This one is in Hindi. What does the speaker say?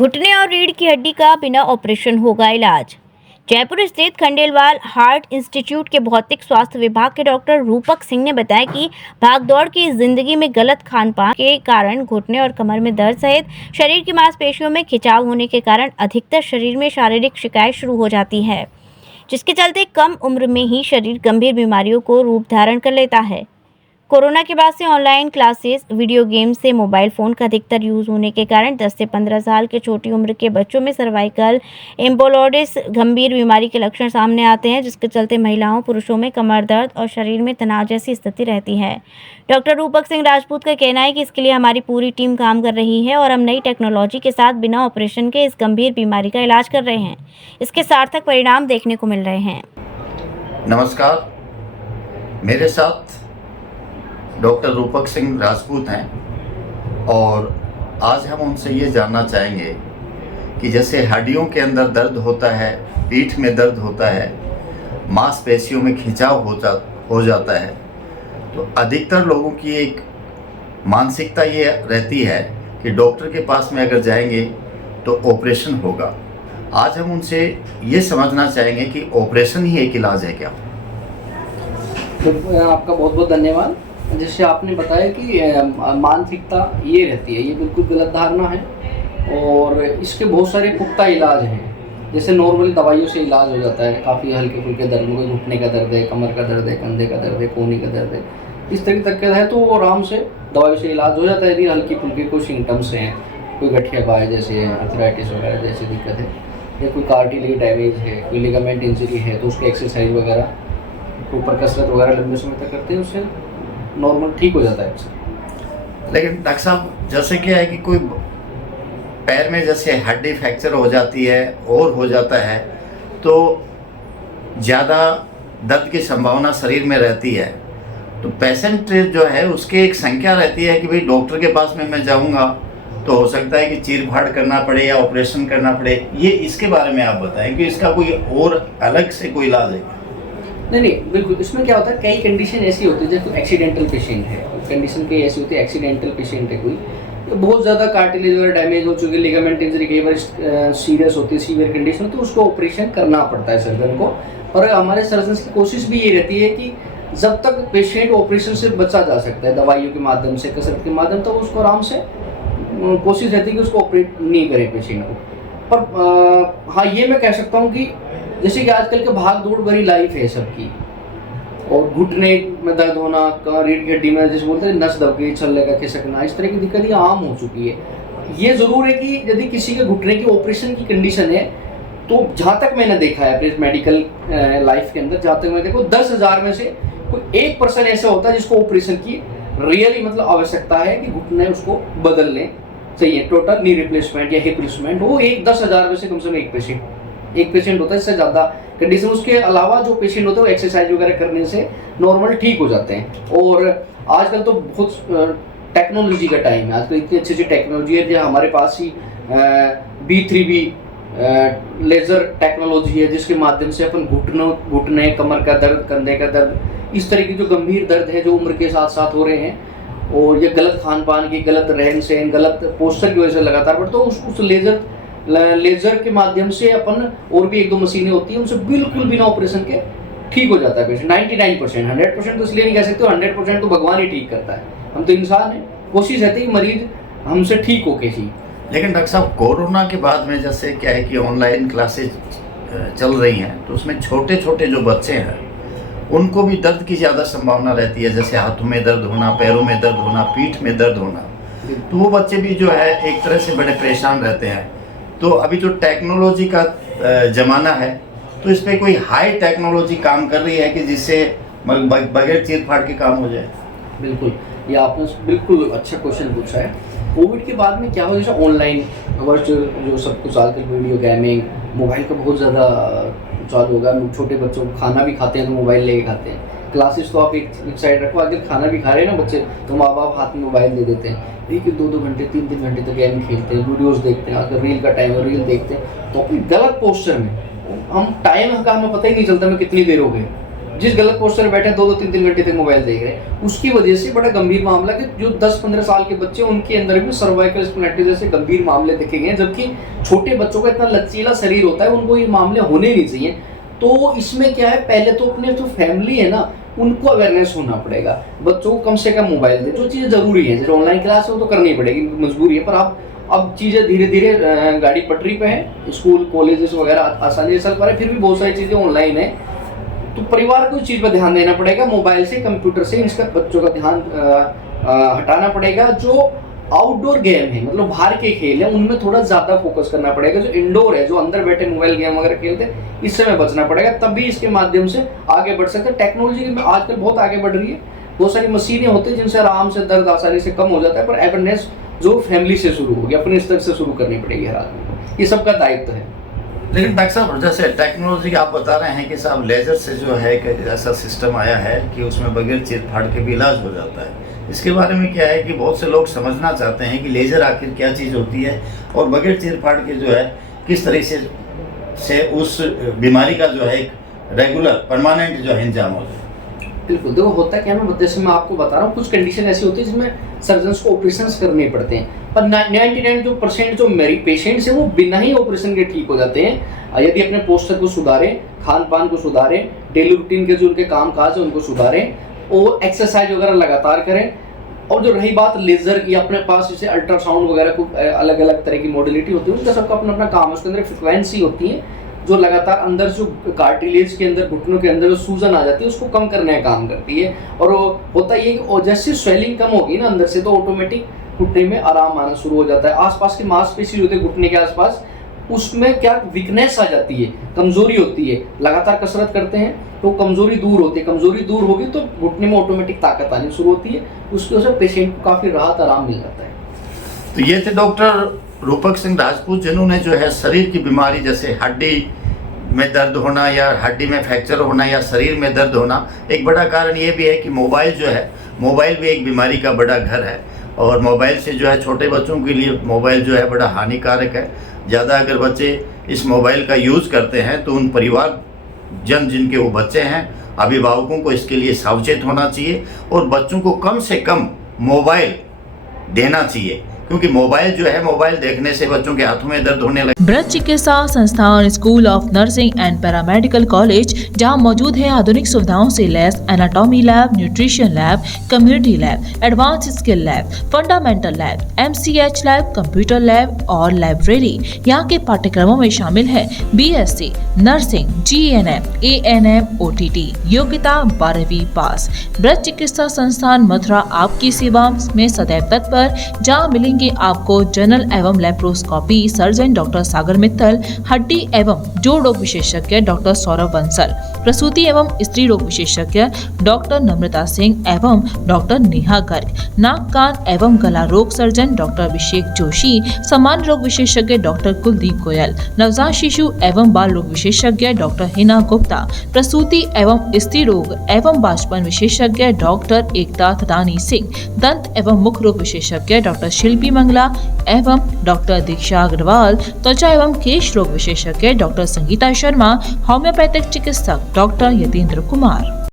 घुटने और रीढ़ की हड्डी का बिना ऑपरेशन होगा इलाज। जयपुर स्थित खंडेलवाल हार्ट इंस्टीट्यूट के भौतिक स्वास्थ्य विभाग के डॉक्टर रूपक सिंह ने बताया कि भागदौड़ की जिंदगी में गलत खान पान के कारण घुटने और कमर में दर्द सहित शरीर की मांसपेशियों में खिंचाव होने के कारण अधिकतर शरीर में शारीरिक शिकायत शुरू हो जाती है, जिसके चलते कम उम्र में ही शरीर गंभीर बीमारियों को रूप धारण कर लेता है। कोरोना के बाद से ऑनलाइन क्लासेस, वीडियो गेम से मोबाइल फ़ोन का अधिकतर यूज़ होने के कारण 10 से 15 साल के छोटी उम्र के बच्चों में सर्वाइकल एम्बोलिसिस गंभीर बीमारी के लक्षण सामने आते हैं, जिसके चलते महिलाओं पुरुषों में कमर दर्द और शरीर में तनाव जैसी स्थिति रहती है। डॉक्टर रूपक सिंह राजपूत का कहना है कि इसके लिए हमारी पूरी टीम काम कर रही है और हम नई टेक्नोलॉजी के साथ बिना ऑपरेशन के इस गंभीर बीमारी का इलाज कर रहे हैं। इसके सार्थक परिणाम देखने को मिल रहे हैं। नमस्कार, मेरे साथ डॉक्टर रूपक सिंह राजपूत हैं और आज हम उनसे ये जानना चाहेंगे कि जैसे हड्डियों के अंदर दर्द होता है, पीठ में दर्द होता है, मांसपेशियों में खिंचाव हो जाता है, तो अधिकतर लोगों की एक मानसिकता ये रहती है कि डॉक्टर के पास में अगर जाएंगे तो ऑपरेशन होगा। आज हम उनसे ये समझना चाहेंगे कि ऑपरेशन ही एक इलाज है क्या। आपका बहुत बहुत धन्यवाद। जैसे आपने बताया कि मानसिकता ये रहती है, ये बिल्कुल गलत धारणा है और इसके बहुत सारे पुख्ता इलाज हैं। जैसे नॉर्मली दवाइयों से इलाज हो जाता है, काफ़ी हल्के फुल्के दर्द में, कोई घुटने का दर्द है, कमर का दर्द है, कंधे का दर्द है, कोहनी का दर्द है, इस तरीके का है तो आराम से दवाइयों से इलाज हो जाता है। यदि हल्की फुल्के कोई सिम्टम्स हैं, कोई गठिया बाय जैसे है, अर्थराइटिस वगैरह जैसी दिक्कत है, या कोई कार्टिलेज डैमेज है, कोई लिगामेंट इंजरी है, तो उसकी एक्सरसाइज वगैरह ऊपर कसरत वगैरह लंबे समय तक करते हैं, उससे नॉर्मल ठीक हो जाता है। लेकिन डॉक्टर साहब, जैसे क्या है कि कोई पैर में जैसे हड्डी फ्रैक्चर हो जाती है और हो जाता है तो ज़्यादा दर्द की संभावना शरीर में रहती है, तो पेशेंट जो है उसकी एक संख्या रहती है कि भाई डॉक्टर के पास में मैं जाऊंगा तो हो सकता है कि चीर फाड़ करना पड़े या ऑपरेशन करना पड़े। ये इसके बारे में आप बताएं कि इसका कोई और अलग से कोई इलाज है? नहीं, बिल्कुल। इसमें क्या होता है, कई कंडीशन ऐसी होती है जैसे एक्सीडेंटल पेशेंट है, कंडीशन कई ऐसी होती है, एक्सीडेंटल पेशेंट है कोई, तो बहुत ज़्यादा कार्टिलेज वगैरह डैमेज हो चुकी है, लिगामेंट इंजरी कई बार सीरियस होती है, सीवियर कंडीशन, तो उसको ऑपरेशन करना पड़ता है सर्जन को। और हमारे सर्जन की कोशिश भी ये रहती है कि जब तक पेशेंट ऑपरेशन से बचा जा सकता है दवाइयों के माध्यम से, कसरत के माध्यम, तो उसको आराम से कोशिश रहती है कि उसको ऑपरेट नहीं करे पेशेंट को। पर हाँ, ये मैं कह सकता हूँ कि जैसे कि आजकल के भाग दौड़ भरी लाइफ है सबकी, और घुटने में दर्द होना, रीढ़ की हड्डी में जैसे बोलते हैं नस दब गई, छल्ले का खिसकना, इस तरह की दिक्कत आम हो चुकी है। ये ज़रूर है कि यदि किसी के घुटने की ऑपरेशन की कंडीशन है, तो जहाँ तक मैंने देखा है अपने मेडिकल लाइफ के अंदर, जहाँ तक मैं देखो 10,000 में से कोई 1% ऐसा होता है जिसको ऑपरेशन की रियली मतलब आवश्यकता है कि घुटने उसको बदलने चाहिए, टोटल नी रिप्लेसमेंट या हिप रिप्लेसमेंट। वो 10,000 में से कम से कम एक पेशेंट होता है, इससे ज़्यादा कंडीशन। उसके अलावा जो पेशेंट होते हैं वो एक्सरसाइज वगैरह करने से नॉर्मल ठीक हो जाते हैं। और आजकल तो बहुत टेक्नोलॉजी का टाइम है, आजकल इतनी अच्छी अच्छी टेक्नोलॉजी है, जो हमारे पास ही B3B लेज़र टेक्नोलॉजी है, जिसके माध्यम से अपन घुटने, कमर का दर्द, कंधे का दर्द, इस तरह की जो गंभीर दर्द है जो उम्र के साथ साथ हो रहे हैं, और ये गलत खान पान की, गलत रहन सहन, गलत पोस्चर की वजह से लगातार बढ़ते, तो उस लेज़र के माध्यम से अपन, और भी 1-2 मशीनें होती हैं, उनसे बिल्कुल बिना ऑपरेशन के ठीक हो जाता है पेशेंट। 99%, 100% तो इसलिए नहीं कह सकते, 100% तो भगवान ही ठीक करता है, हम तो इंसान हैं। कोशिश रहती है कि मरीज हमसे ठीक हो कैसी। लेकिन डॉक्टर साहब, कोरोना के बाद में जैसे क्या है कि ऑनलाइन क्लासेज चल रही हैं, तो उसमें छोटे छोटे जो बच्चे हैं उनको भी दर्द की ज़्यादा संभावना रहती है, जैसे हाथों में दर्द होना, पैरों में दर्द होना, पीठ में दर्द होना, तो वो बच्चे भी जो है एक तरह से बड़े परेशान रहते हैं। तो अभी जो टेक्नोलॉजी का ज़माना है, तो इस पर कोई हाई टेक्नोलॉजी काम कर रही है कि जिससे बगैर चीर फाड़ के काम हो जाए? बिल्कुल, ये आपने बिल्कुल अच्छा क्वेश्चन पूछा है। कोविड के बाद में क्या हो, जैसे ऑनलाइन वर्चुअल जो सब कुछ आजकल वीडियो गेमिंग, मोबाइल का बहुत ज़्यादा चालू होगा। छोटे बच्चों को खाना भी खाते हैं तो मोबाइल लेके खाते हैं। क्लासेस तो आप एक साइड रखो, अगर खाना भी खा रहे हैं ना बच्चे, तो माँ बाप हाथ में मोबाइल दे देते हैं, 1-2 घंटे 3-3 घंटे तक गेम खेलते हैं, वीडियोस देखते हैं, अगर रील का टाइम है रील देखते हैं, तो अपनी गलत पोस्चर में हम टाइम का हमें पता ही नहीं चलता, मैं कितनी देर हो गई, जिस गलत पोस्टर में बैठे 2-2 3-3 घंटे तक मोबाइल देख रहे हैं, उसकी वजह से बड़ा गंभीर मामला कि जो 10-15 साल के बच्चे उनके अंदर भी सर्वाइकल स्पॉन्डिलाइटिस जैसे गंभीर मामले देखे गए हैं, जबकि छोटे बच्चों का इतना लचीला शरीर होता है, उनको ये मामले होने नहीं चाहिए। तो इसमें क्या है, पहले तो अपने जो फैमिली है ना, उनको अवेयरनेस होना पड़ेगा, बच्चों को कम से कम मोबाइल दे, जो चीज़ें ज़रूरी है, जैसे ऑनलाइन क्लास है वो तो करनी पड़ेगी, मजबूरी है, पर अब चीज़ें धीरे धीरे गाड़ी पटरी पे है, स्कूल कॉलेजेस वगैरह आसानी से चल पा रहे, फिर भी बहुत सारी चीज़ें ऑनलाइन है, तो परिवार को इस चीज़ पर ध्यान देना पड़ेगा, मोबाइल से कंप्यूटर से इसका बच्चों का ध्यान हटाना पड़ेगा। जो आउटडोर गेम है, मतलब बाहर के खेल है, उनमें थोड़ा ज़्यादा फोकस करना पड़ेगा। जो इंडोर है, जो अंदर बैठे मोबाइल गेम वगैरह खेलते हैं, इससे हमें बचना पड़ेगा, तभी इसके माध्यम से आगे बढ़ सकते हैं। टेक्नोलॉजी में आजकल बहुत आगे बढ़ रही है, बहुत सारी मशीनें होती हैं जिनसे आराम से दर्द आसानी से कम हो जाता है, पर अवेयरनेस जो फैमिली से शुरू होगी, अपने स्तर से शुरू करनी पड़ेगी हर आदमी को, ये सबका दायित्व है। लेकिन डॉक्टर साहब, जैसे टेक्नोलॉजी आप बता रहे हैं कि साहब लेजर से जो है कि ऐसा सिस्टम आया है कि उसमें बगैर चीर फाड़ के भी इलाज हो जाता है, इसके बारे में क्या है कि बहुत से लोग समझना चाहते हैं कि लेजर आखिर क्या चीज़ होती है और बगैर चीर फाड़ के जो है किस तरह से उस बीमारी का जो है एक रेगुलर परमानेंट जो है इंजाम हो जाए। बिल्कुल, देखो होता क्या है ना, जैसे मैं आपको बता रहा हूँ, कुछ कंडीशन ऐसी होती है जिसमें सर्जन्स को ऑपरेशन करने पड़ते हैं, पर 99% जो मेरी पेशेंट्स हैं वो बिना ही ऑपरेशन के ठीक हो जाते हैं, यदि अपने पोस्चर को सुधारें, खान पान को सुधारें, डेली रूटीन के जो उनके काम काज है उनको सुधारें और एक्सरसाइज वगैरह लगातार करें। और जो रही बात लेजर की, अपने पास जैसे अल्ट्रासाउंड वगैरह को अलग अलग तरह की मॉडलिटी होती है, उनका सबका अपना अपना काम है, उसके अंदर फ्रिक्वेंसी होती है जो लगातार अंदर जो कार्टिलेज के अंदर, घुटनों के अंदर जो सूजन आ जाती है उसको कम करने का काम करती है। और होता ये कि जैसे स्वेलिंग कम होगी ना अंदर से, तो ऑटोमेटिक घुटने में आराम आना शुरू हो जाता है। आसपास की मांसपेशी होती है घुटने के आसपास, उसमें क्या वीकनेस आ जाती है, कमजोरी होती है। लगातार कसरत करते हैं तो कमजोरी दूर होती है, कमजोरी दूर होगी तो घुटने में ऑटोमेटिक ताकत आनी शुरू होती है, उसकी वजह से पेशेंट को काफ़ी राहत आराम मिल जाता है। तो ये थे डॉक्टर रूपक सिंह राजपूत, जिन्होंने जो है शरीर की बीमारी जैसे हड्डी में दर्द होना या हड्डी में फ्रैक्चर होना या शरीर में दर्द होना, एक बड़ा कारण ये भी है कि मोबाइल जो है, मोबाइल भी एक बीमारी का बड़ा घर है और मोबाइल से जो है छोटे बच्चों के लिए मोबाइल जो है बड़ा हानिकारक है। ज़्यादा अगर बच्चे इस मोबाइल का यूज़ करते हैं तो उन परिवार जन जिनके वो बच्चे हैं, अभिभावकों को इसके लिए सावचेत होना चाहिए और बच्चों को कम से कम मोबाइल देना चाहिए, क्योंकि मोबाइल जो है, मोबाइल देखने से बच्चों के हाथों में दर्द होने लगे। ब्रज चिकित्सा संस्थान school of nursing and paramedical college, जहां मौजूद है आधुनिक सुविधाओं से लैस anatomy lab, nutrition lab, community lab, advance skill lab, fundamental lab, MCH lab, computer lab और लाइब्रेरी। यहाँ के पाठ्यक्रमों में शामिल है BSc nursing, GNM, ANM, OTT, योग्यता 12वीं पास। ब्रज चिकित्सा संस्थान मथुरा आपकी सेवा में सदैव तत्पर, जहाँ मिलेंगे आपको जनरल एवं लेप्रोस्कोपी सर्जन डॉक्टर सागर मित्तल, हड्डी एवं जोड़ रोग विशेषज्ञ डॉक्टर सौरभ बंसल, प्रसूति एवं स्त्री रोग विशेषज्ञ डॉक्टर नम्रता सिंह एवं डॉक्टर नेहा गर्ग, नाक कान एवं गला रोग सर्जन डॉक्टर अभिषेक जोशी, सामान्य रोग विशेषज्ञ डॉक्टर कुलदीप गोयल, नवजात शिशु एवं बाल रोग विशेषज्ञ डॉक्टर हिना गुप्ता, प्रसूति एवं स्त्री रोग एवं बाष्पन विशेषज्ञ डॉक्टर एकता थदानी सिंह, दंत एवं मुख रोग विशेषज्ञ डॉक्टर शिल्पी मंगला एवं डॉक्टर दीक्षा अग्रवाल, त्वचा एवं केश रोग विशेषज्ञ डॉक्टर संगीता शर्मा, होम्योपैथिक चिकित्सक डॉक्टर यतीन्द्र कुमार।